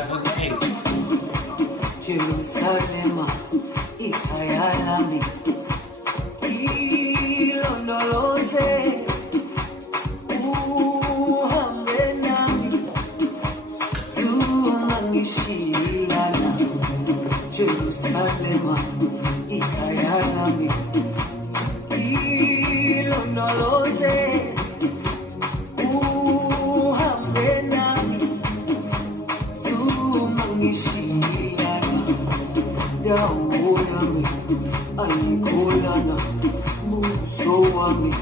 start with the H. Jerusalema, ikayalami, ilondoloze, uhambe nami, zungangishiyana. Jerusalema, ikayalami, ilondoloze, uhambe nami, zungangishiyana. Dawo yami ayikholana, buso wami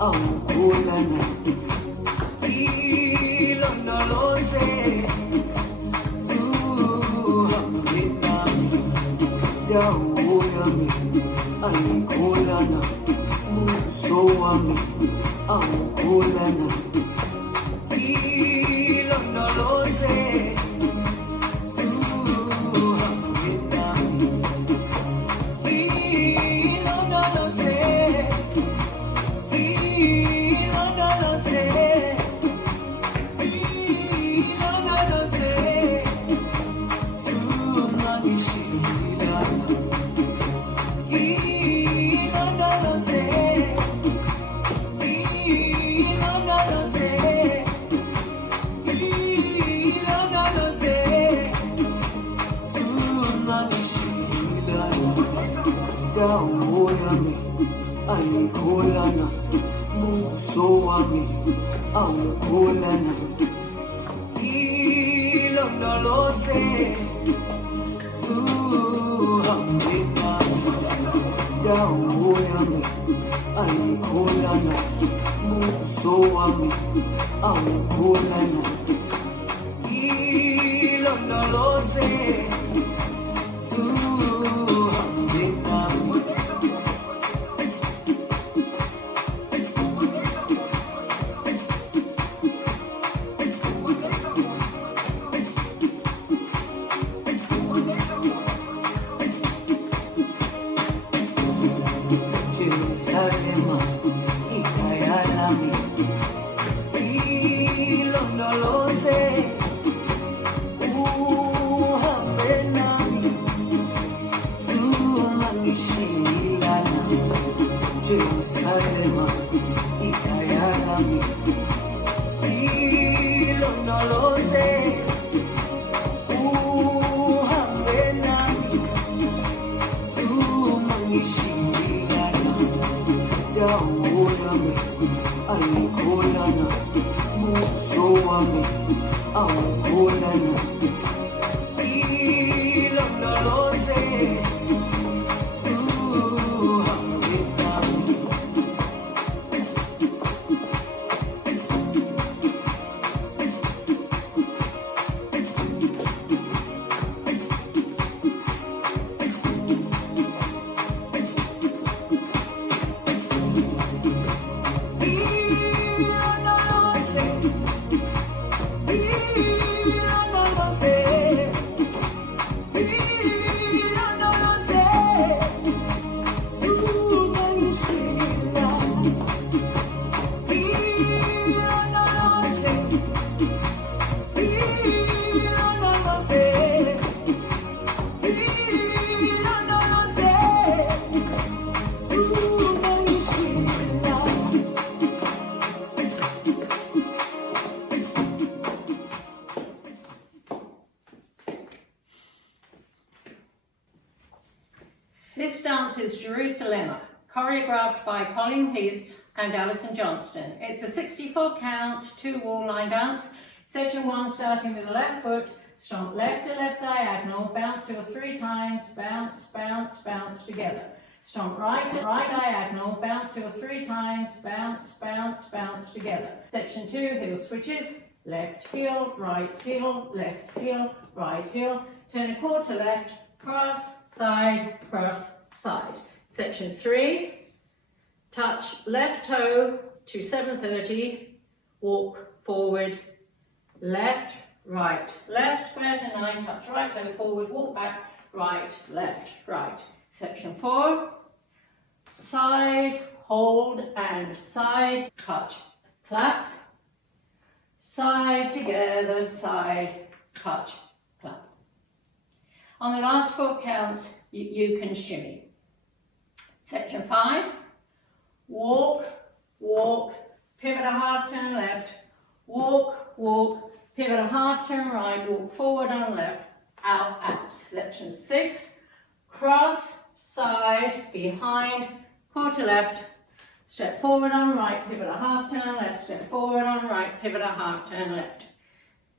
awukholana. Ilondoloze, zuhambe nami. Dawo yami ayikholana, buso wami awukholana. Ilondoloze, dawo yami ayikholana, buso wami awukholana. Ilondoloze, zuhambe nami. Dawo yami ayikholana, buso wami awukholana. Ilondoloze, zuhambe nami. Jerusalema, ikayalami, ilondoloze, uhambe nami, zungangishiyana. Jerusalema, ikayalami, ilondoloze, uhambe nami, zungangishiyana. Dawo yami ayikholana, buso wami awukholana. Ilondoloze, zuhambe nami. This dance is Jerusalema, choreographed by Colin Peace and Alison Johnston. It's a 64 count, 2 wall line dance. Section 1 starting with the left foot, stomp left to left diagonal, bounce 2 or 3 times, bounce, bounce, bounce together. Stomp right to right diagonal, bounce 2 or 3 times, bounce, bounce, bounce together. Section 2, heel switches, left heel, right heel, left heel, right heel, turn a quarter left, cross, side, cross, side. Section 3, touch left toe to 730, walk forward, left, right, left, square to 9, touch right toe forward, walk back, right, left, right. Section 4, side, hold and side, touch, clap, side together, side, touch, On the last 4 counts, you can shimmy. Section 5, walk, walk, pivot a half turn left, walk, walk, pivot a half turn right, walk forward on left, out, out. Section 6, cross, side, behind, quarter left, step forward on right, pivot a half turn left, step forward on right, pivot a half turn left.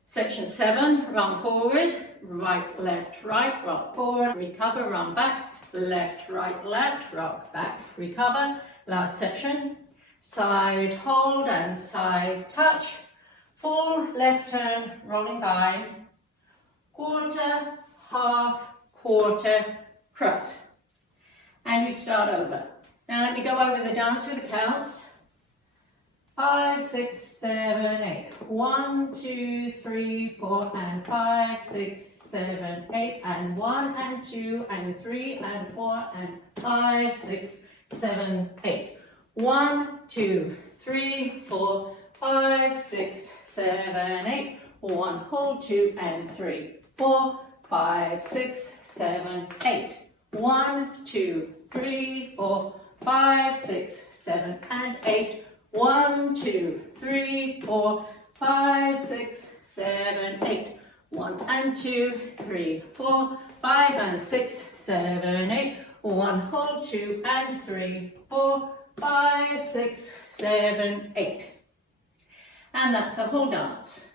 Section 7, run forward, right, left, rock forward, recover, run back, left, rock back, recover. Last section, side hold and side touch, full left turn, rolling by, quarter, half, quarter, cross. And you start over. Now let me go over the dance with the counts. 5, 6, 7, 8. 1, 2, 3, 4, and 5, 6, 7, 8, and 1, and 2, and 3, and 4, and 5, 6, 7, 8. 1, 2, 3, 4, 5, 6, 7, 8. 1, hold, 2, and 3, 4, 5, 6, 7, 8. 1, 2, 3, 4, 5, 6, 7, and 8. 1, 2, 3, 4, 5, 6, 7, 8. 1 and 2, 3, 4, 5 and 6, 7, 8. 1, hold, 2 and 3, 4, 5, 6, 7, 8. And that's the whole dance.